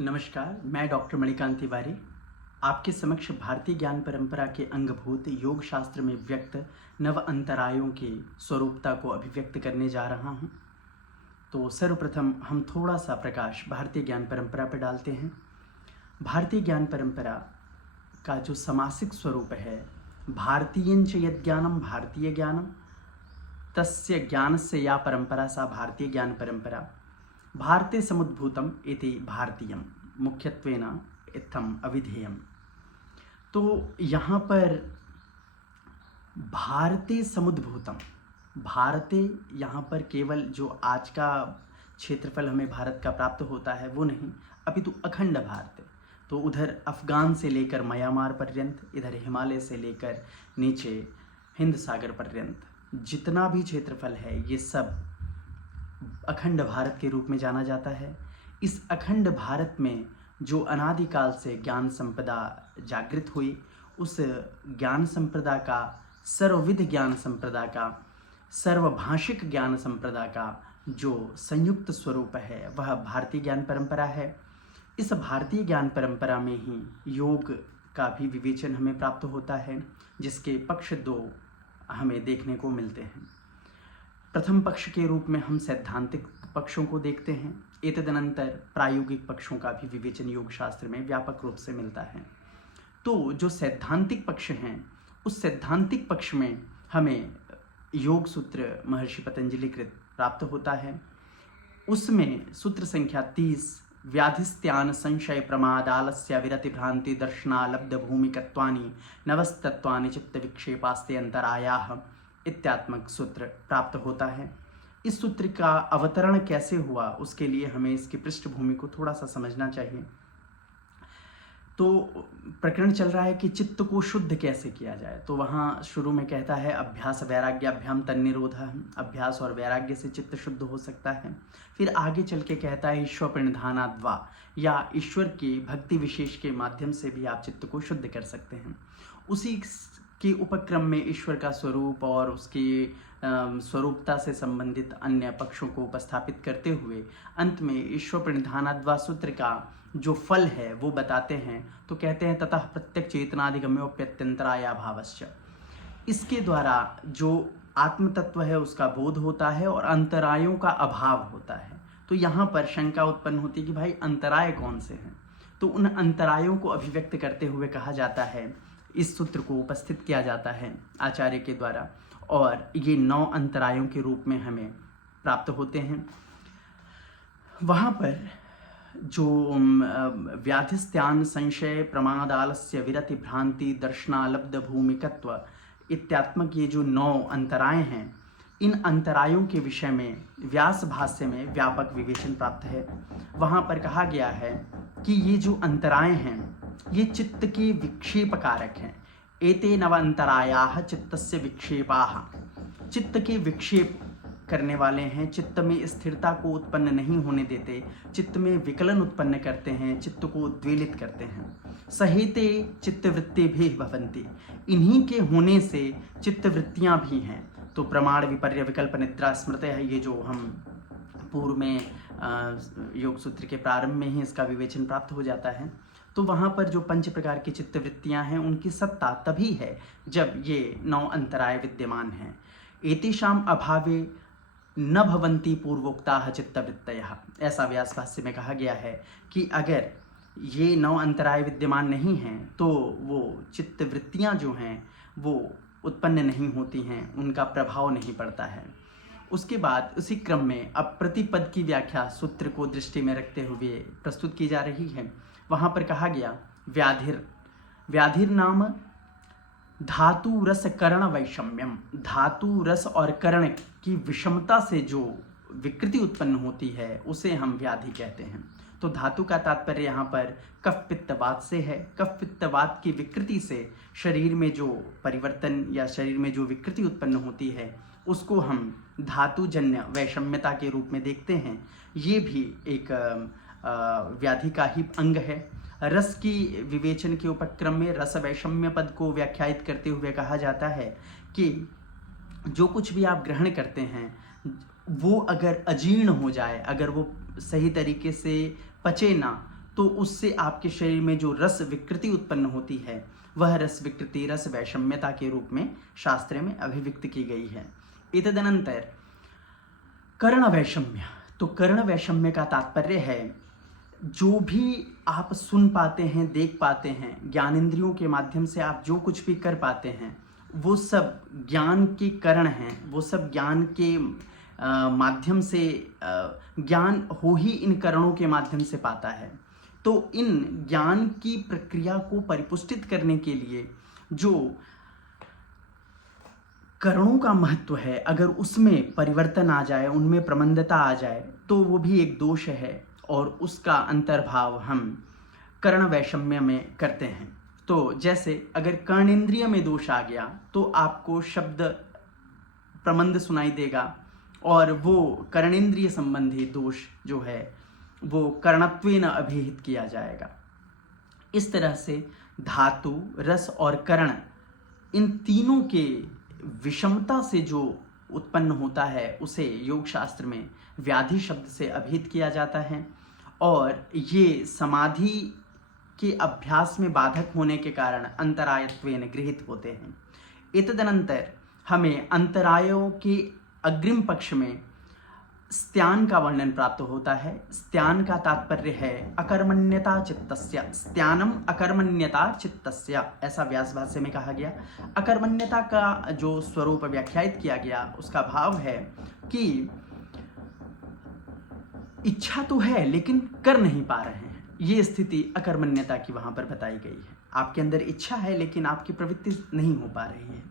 नमस्कार, मैं डॉक्टर मणिकांत तिवारी आपके समक्ष भारतीय ज्ञान परंपरा के अंगभूत योग शास्त्र में व्यक्त नव अंतरायों के स्वरूपता को अभिव्यक्त करने जा रहा हूँ। तो सर्वप्रथम हम थोड़ा सा प्रकाश भारतीय ज्ञान परंपरा पर डालते हैं। भारतीय ज्ञान परंपरा का जो समासिक स्वरूप है, भारतीयंच यज्ञानम भारतीय ज्ञानम तस्य ज्ञानस्य या परंपरा सा भारतीय ज्ञान परंपरा भारते समुद्भूतम इति भारतीयम मुख्यत्वेन इत्थम अविधेयम। तो यहाँ पर भारते समुद्भूतम, भारते यहाँ पर केवल जो आज का क्षेत्रफल हमें भारत का प्राप्त होता है वो नहीं, अपितु अखंड भारत है। तो उधर अफ़गान से लेकर म्यांमार पर्यंत, इधर हिमालय से लेकर नीचे हिंद सागर पर्यंत जितना भी क्षेत्रफल है ये सब अखंड भारत के रूप में जाना जाता है। इस अखंड भारत में जो अनादिकाल से ज्ञान संपदा जागृत हुई, उस ज्ञान संप्रदा का, सर्वविध ज्ञान संप्रदा का, सर्वभाषिक ज्ञान संप्रदा का जो संयुक्त स्वरूप है वह भारतीय ज्ञान परंपरा है। इस भारतीय ज्ञान परंपरा में ही योग का भी विवेचन हमें प्राप्त होता है, जिसके पक्ष दो हमें देखने को मिलते हैं। प्रथम पक्ष के रूप में हम सैद्धांतिक पक्षों को देखते हैं। एतदनंतर प्रायोगिक पक्षों का भी विवेचन योग शास्त्र में व्यापक रूप से मिलता है। तो जो सैद्धांतिक पक्ष हैं, उस सैद्धांतिक पक्ष में हमें योग सूत्र महर्षि पतंजलि कृत प्राप्त होता है। उसमें सूत्र संख्या 30 व्याधिस्त्यान संशय प्रमादालस्य विरति भ्रांति दर्शनालब्ध भूमिकत्वानि नवस्तत्वानि चित्त विक्षेपास्ते अंतरायाः इत्यात्मक सूत्र प्राप्त होता है। इस सूत्र का अवतरण कैसे हुआ, उसके लिए हमें इसकी पृष्ठभूमि को थोड़ा सा समझना चाहिए। तो प्रकरण चल रहा है कि चित्त को शुद्ध कैसे किया जाए। तो वहाँ शुरू में कहता है अभ्यास वैराग्याभ्याम तन्निरोधः, अभ्यास और वैराग्य से चित्त शुद्ध हो सकता है। फिर आगे चल के कहता है ईश्वर प्रणिधानाद्वा, या ईश्वर की भक्ति विशेष के माध्यम से भी आप चित्त को शुद्ध कर सकते हैं। उसी के उपक्रम में ईश्वर का स्वरूप और उसकी स्वरूपता से संबंधित अन्य पक्षों को उपस्थापित करते हुए अंत में ईश्वर प्रणिधानाद्वा सूत्र का जो फल है वो बताते हैं। तो कहते हैं ततः प्रत्यक चेतनाधिगम्योप्यत्यंतराया भावश्च, इसके द्वारा जो आत्म तत्व है उसका बोध होता है और अंतरायों का अभाव होता है। तो यहाँ पर शंका उत्पन्न होती है कि भाई अंतराय कौन से हैं। तो उन अंतरायों को अभिव्यक्त करते हुए कहा जाता है, इस सूत्र को उपस्थित किया जाता है आचार्य के द्वारा, और ये 9 अंतरायों के रूप में हमें प्राप्त होते हैं। वहाँ पर जो व्याधिस्त्यान संशय प्रमादालस्य विरति भ्रांति दर्शनालब्ध भूमिकत्व इत्यात्मक ये जो 9 अंतराय हैं, इन अंतरायों के विषय में व्यास भाष्य में व्यापक विवेचन प्राप्त है। वहाँ पर कहा गया है कि ये जो अंतराय हैं ये चित्त के विक्षेप कारक हैं। एते नव अंतरायाः चित्तस्य विक्षेपाः, चित्त के विक्षेप करने वाले हैं, चित्त में स्थिरता को उत्पन्न नहीं होने देते, चित्त में विकलन उत्पन्न करते हैं, चित्त को उद्वेलित करते हैं। सहेते चित्तवृत्ति भी भवन्ति, इन्हीं के होने से चित्तवृत्तियां भी हैं। तो प्रमाण विपर्य विकल्प निद्रा स्मृति है, ये जो हम पूर्व में योग सूत्र के प्रारंभ में ही इसका विवेचन प्राप्त हो जाता है। तो वहाँ पर जो 5 प्रकार की चित्तवृत्तियाँ हैं उनकी सत्ता तभी है जब ये 9 अंतराय विद्यमान हैं। एतेषाम अभावे न भवन्ति पूर्वोक्ताः चित्तवृत्तयः, ऐसा व्यास भाष्य में कहा गया है कि अगर ये 9 अंतराय विद्यमान नहीं हैं तो वो चित्तवृत्तियाँ जो हैं वो उत्पन्न नहीं होती हैं, उनका प्रभाव नहीं पड़ता है। उसके बाद उसी क्रम में अब प्रतिपद की व्याख्या सूत्र को दृष्टि में रखते हुए प्रस्तुत की जा रही है। वहाँ पर कहा गया व्याधिर, व्याधिर नाम धातु रस कर्ण वैषम्यम, धातु रस और कर्ण की विषमता से जो विकृति उत्पन्न होती है उसे हम व्याधि कहते हैं। तो धातु का तात्पर्य यहाँ पर कफ पित्त वात से है। कफ पित्त वात की विकृति से शरीर में जो परिवर्तन या शरीर में जो विकृति उत्पन्न होती है उसको हम धातुजन्य वैषम्यता के रूप में देखते हैं। ये भी एक व्याधि का ही अंग है। रस की विवेचन के उपक्रम में रस वैषम्य पद को व्याख्यायित करते हुए कहा जाता है कि जो कुछ भी आप ग्रहण करते हैं वो अगर अजीर्ण हो जाए, अगर वो सही तरीके से पचे ना, तो उससे आपके शरीर में जो रस विकृति उत्पन्न होती है वह रस विकृति रस वैषम्यता के रूप में शास्त्र में अभिव्यक्त की गई है। एतदनंतर कर्ण वैषम्य, तो कर्ण वैषम्य का तात्पर्य है जो भी आप सुन पाते हैं, देख पाते हैं, ज्ञानेंद्रियों के माध्यम से आप जो कुछ भी कर पाते हैं वो सब ज्ञान के कर्ण हैं, वो सब ज्ञान के माध्यम से ज्ञान हो ही इन करणों के माध्यम से पाता है। तो इन ज्ञान की प्रक्रिया को परिपुष्टित करने के लिए जो करणों का महत्व है, अगर उसमें परिवर्तन आ जाए, उनमें प्रमंदता आ जाए तो वो भी एक दोष है और उसका अंतर्भाव हम कर्ण वैषम्य में करते हैं। तो जैसे अगर कर्णेंद्रिय में दोष आ गया तो आपको शब्द प्रमंद सुनाई देगा और वो कर्णेंद्रिय संबंधी दोष जो है वो कर्णत्वेन अभिहित किया जाएगा। इस तरह से धातु, रस और कर्ण, इन तीनों के विषमता से जो उत्पन्न होता है उसे योग शास्त्र में व्याधि शब्द से अभिहित किया जाता है और ये समाधि के अभ्यास में बाधक होने के कारण अंतरायत्वेन गृहीत होते हैं। एतदनंतर हमें अंतरायों के अग्रिम पक्ष में स्त्यान का वर्णन प्राप्त होता है। स्त्यान का तात्पर्य है अकर्मण्यता चित्तस्य, स्त्यानम अकर्मण्यता चित्तस्य, ऐसा व्यास भाष्य में कहा गया। अकर्मण्यता का जो स्वरूप व्याख्यायित किया गया उसका भाव है कि इच्छा तो है लेकिन कर नहीं पा रहे हैं, ये स्थिति अकर्मण्यता की वहां पर बताई गई है। आपके अंदर इच्छा है लेकिन आपकी प्रवृत्ति नहीं हो पा रही है,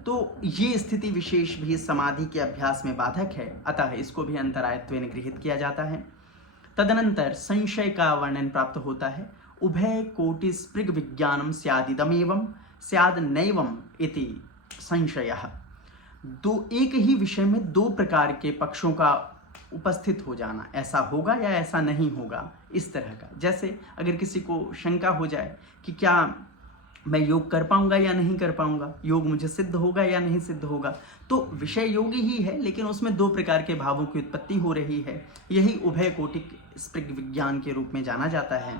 तो ये स्थिति विशेष भी समाधि के अभ्यास में बाधक है, अतः इसको भी अंतरायत्वेन गृहीत किया जाता है। तदनंतर संशय का वर्णन प्राप्त होता है। उभय कोटि स्पृग विज्ञानम स्यादिदमेवं स्याद नैवम इति संशयः। दो एक ही विषय में दो प्रकार के पक्षों का उपस्थित हो जाना, ऐसा होगा या ऐसा नहीं होगा, इस तरह का। जैसे अगर किसी को शंका हो जाए कि क्या मैं योग कर पाऊंगा या नहीं कर पाऊंगा, योग मुझे सिद्ध होगा या नहीं सिद्ध होगा, तो विषय योगी ही है लेकिन उसमें दो प्रकार के भावों की उत्पत्ति हो रही है, यही उभय कोटिक स्पृग विज्ञान के रूप में जाना जाता है।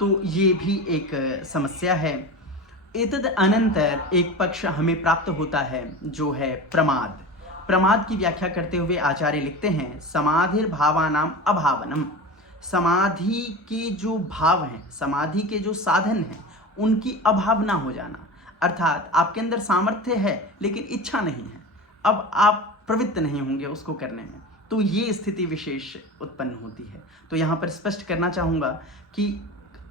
तो ये भी एक समस्या है। एतद अनंतर एक पक्ष हमें प्राप्त होता है जो है प्रमाद। प्रमाद की व्याख्या करते हुए आचार्य लिखते हैं समाधिर भावानाम अभावनम, समाधि के जो भाव हैं, समाधि के जो साधन हैं उनकी अभावना हो जाना, अर्थात आपके अंदर सामर्थ्य है लेकिन इच्छा नहीं है, अब आप प्रवृत्त नहीं होंगे उसको करने में, तो ये स्थिति विशेष उत्पन्न होती है। तो यहाँ पर स्पष्ट करना चाहूँगा कि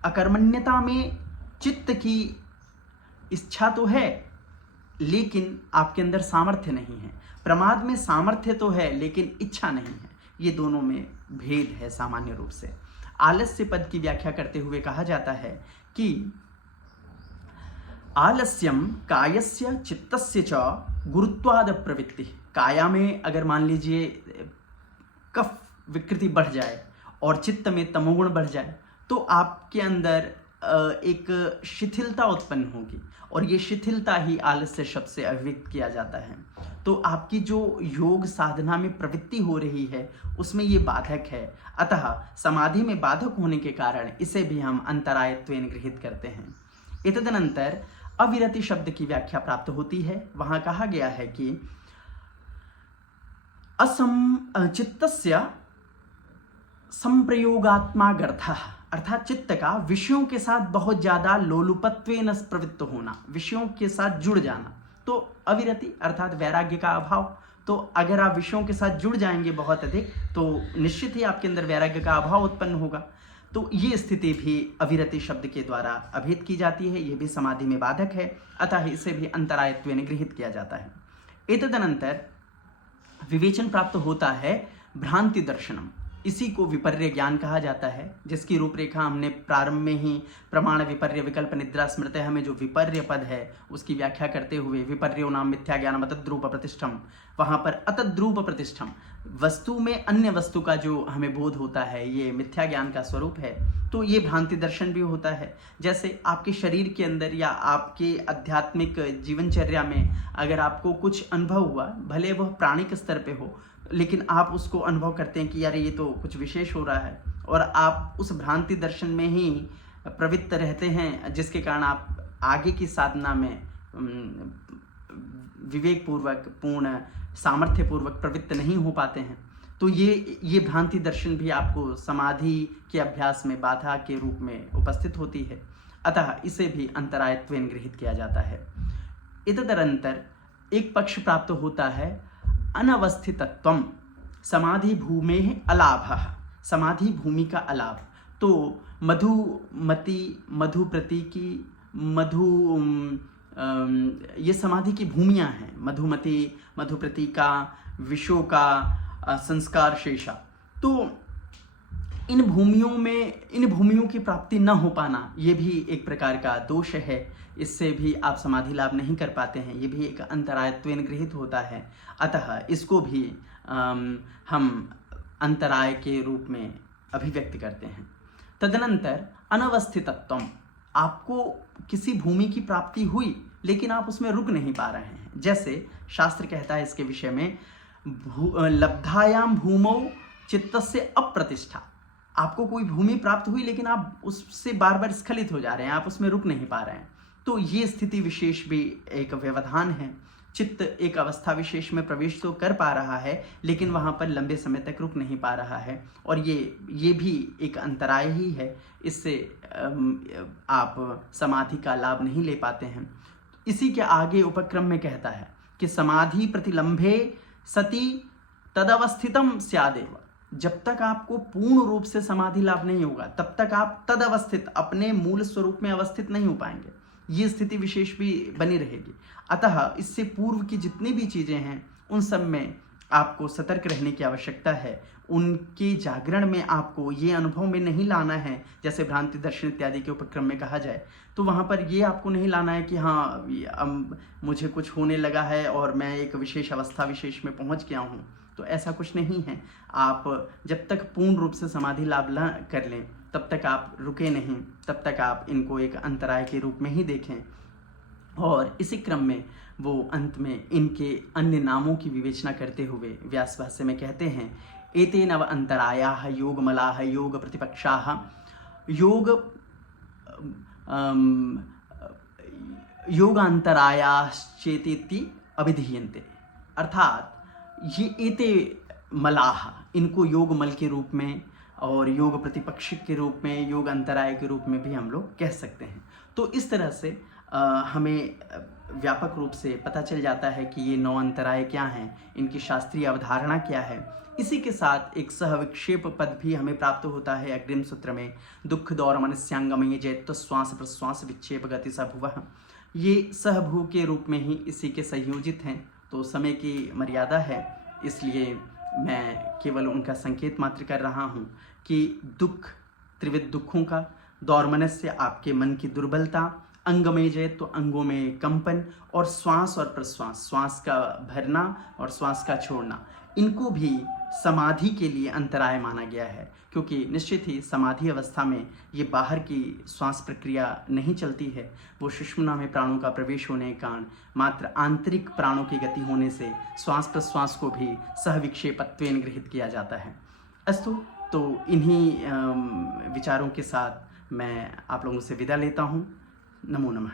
अकर्मण्यता में चित्त की इच्छा तो है लेकिन आपके अंदर सामर्थ्य नहीं है, प्रमाद में सामर्थ्य तो है लेकिन इच्छा नहीं है, ये दोनों में भेद है सामान्य रूप से। आलस्य पद की व्याख्या करते हुए कहा जाता है कि आलस्यम कायस्य चित्तस्य च गुरुत्वाद प्रवृत्ति। काया में अगर मान लीजिए कफ विकृति बढ़ जाए और चित्त में तमोगुण बढ़ जाए तो आपके अंदर एक शिथिलता उत्पन्न होगी और ये शिथिलता ही आलस्य शब्द से अभिव्यक्त किया जाता है। तो आपकी जो योग साधना में प्रवृत्ति हो रही है उसमें ये बाधक है, अतः समाधि में बाधक होने के कारण इसे भी हम अंतरायत्वेन गृहीत करते हैं। एतदनंतर अविरति शब्द की व्याख्या प्राप्त होती है। वहां कहा गया है कि चित्तस्य संप्रयोगात्मा गर्थः, अर्थात चित्त का विषयों के साथ बहुत ज्यादा लोलुपत्वेन प्रवृत्त होना, विषयों के साथ जुड़ जाना, तो अविरति अर्थात वैराग्य का अभाव। तो अगर आप विषयों के साथ जुड़ जाएंगे बहुत अधिक तो निश्चित ही आपके अंदर वैराग्य का अभाव उत्पन्न होगा। तो ये स्थिति भी अविरति शब्द के द्वारा अभिहित की जाती है, ये भी समाधि में बाधक है, अतः इसे भी अंतरायत्वेन गृहीत किया जाता है। एतदनंतर विवेचन प्राप्त होता है भ्रांति दर्शनम, इसी को विपर्य ज्ञान कहा जाता है, जिसकी रूपरेखा हमने प्रारंभ में ही प्रमाण विपर्य विकल्प निद्रा स्मृत हमें जो विपर्य पद है उसकी व्याख्या करते हुए विपर्यो नाम मिथ्या ज्ञानम अतद्रूप प्रतिष्ठम, वहां पर अतद्रूप प्रतिष्ठम वस्तु में अन्य वस्तु का जो हमें बोध होता है ये मिथ्या ज्ञान का स्वरूप है। तो ये भ्रांति दर्शन भी होता है। जैसे आपके शरीर के अंदर या आपके आध्यात्मिक जीवनचर्या में अगर आपको कुछ अनुभव हुआ, भले वह प्राणिक स्तर पे हो, लेकिन आप उसको अनुभव करते हैं कि यार ये तो कुछ विशेष हो रहा है और आप उस भ्रांति दर्शन में ही प्रवृत्त रहते हैं, जिसके कारण आप आगे की साधना में विवेक पूर्वक, पूर्ण सामर्थ्य पूर्वक प्रवृत्त नहीं हो पाते हैं, तो ये भ्रांति दर्शन भी आपको समाधि के अभ्यास में बाधा के रूप में उपस्थित होती है। अतः इसे भी अंतरायत्वेन गृहीत किया जाता है। इतदरंतर एक पक्ष प्राप्त होता है अनवस्थितत्वम, समाधि भूमेः अलाभः, समाधि भूमि का अलाभ। तो मधुमति, मधुप्रतीकी, ये समाधि की भूमियां हैं। मधुमति, मधुप्रतीका, विशोका, संस्कार शेषा। तो इन भूमियों की प्राप्ति न हो पाना, ये भी एक प्रकार का दोष है। इससे भी आप समाधि लाभ नहीं कर पाते हैं, ये भी एक अंतरायत्वेन गृहीत होता है। अतः इसको भी हम अंतराय के रूप में अभिव्यक्त करते हैं। तदनंतर अनवस्थितत्वम, आपको किसी भूमि की प्राप्ति हुई लेकिन आप उसमें रुक नहीं पा रहे हैं। जैसे शास्त्र कहता है इसके विषय में, लब्धायाम भूमौ चित्तस्य अप्रतिष्ठा, आपको कोई भूमि प्राप्त हुई लेकिन आप उससे बार बार स्खलित हो जा रहे हैं, आप उसमें रुक नहीं पा रहे हैं। तो ये स्थिति विशेष भी एक व्यवधान है। चित्त एक अवस्था विशेष में प्रवेश तो कर पा रहा है लेकिन वहाँ पर लंबे समय तक रुक नहीं पा रहा है, और ये भी एक अंतराय ही है। इससे आप समाधि का लाभ नहीं ले पाते हैं। इसी के आगे उपक्रम में कहता है कि समाधि प्रतिलंभे सति तदवस्थितम स्यादेव, जब तक आपको पूर्ण रूप से समाधि लाभ नहीं होगा तब तक आप तदवस्थित, अपने मूल स्वरूप में अवस्थित नहीं हो पाएंगे। ये स्थिति विशेष भी बनी रहेगी। अतः इससे पूर्व की जितनी भी चीजें हैं उन सब में आपको सतर्क रहने की आवश्यकता है। उनके जागरण में आपको ये अनुभव में नहीं लाना है, जैसे भ्रांति दर्शन इत्यादि के उपक्रम में कहा जाए, तो वहाँ पर ये आपको नहीं लाना है कि हाँ अब मुझे कुछ होने लगा है और मैं एक विशेष अवस्था विशेष में पहुँच गया हूँ। तो ऐसा कुछ नहीं है। आप जब तक पूर्ण रूप से समाधि लाभ न कर लें तब तक आप रुके नहीं, तब तक आप इनको एक अंतराय के रूप में ही देखें। और इसी क्रम में वो अंत में इनके अन्य नामों की विवेचना करते हुए व्यास भाष्य में कहते हैं, एते नव अंतरायाः योगमलाः योग प्रतिपक्षाः योगांतरायाश्चेतेति अभिधीयन्ते। अर्थात ये एते मलाह, इनको योग मल के रूप में और योग प्रतिपक्ष के रूप में, योग अंतराय के रूप में भी हम लोग कह सकते हैं। तो इस तरह से हमें व्यापक रूप से पता चल जाता है कि ये 9 अंतराय क्या हैं, इनकी शास्त्रीय अवधारणा क्या है। इसी के साथ एक सहविक्षेप पद भी हमें प्राप्त होता है अग्रिम सूत्र में, दुख दौर मनस्यांगमय जैत्व श्वास प्रश्वास विक्षेप गति सभुवः। ये सहभू के रूप में ही इसी के संयोजित हैं। तो समय की मर्यादा है, इसलिए मैं केवल उनका संकेत मात्र कर रहा हूँ कि दुख, त्रिविध दुखों का, दौर्मनस्य आपके मन की दुर्बलता, अंगमय जय तो अंगों में कंपन, और श्वास और प्रश्वास, श्वास का भरना और श्वास का छोड़ना, इनको भी समाधि के लिए अंतराय माना गया है। क्योंकि निश्चित ही समाधि अवस्था में ये बाहर की श्वास प्रक्रिया नहीं चलती है, वो सुषुम्ना में प्राणों का प्रवेश होने के कारण मात्र आंतरिक प्राणों की गति होने से श्वास प्रश्वास को भी सहविक्षेपत्वेन गृहीत किया जाता है। अस्तु, तो इन्हीं विचारों के साथ मैं आप लोगों से विदा लेता हूँ। नमो नमः।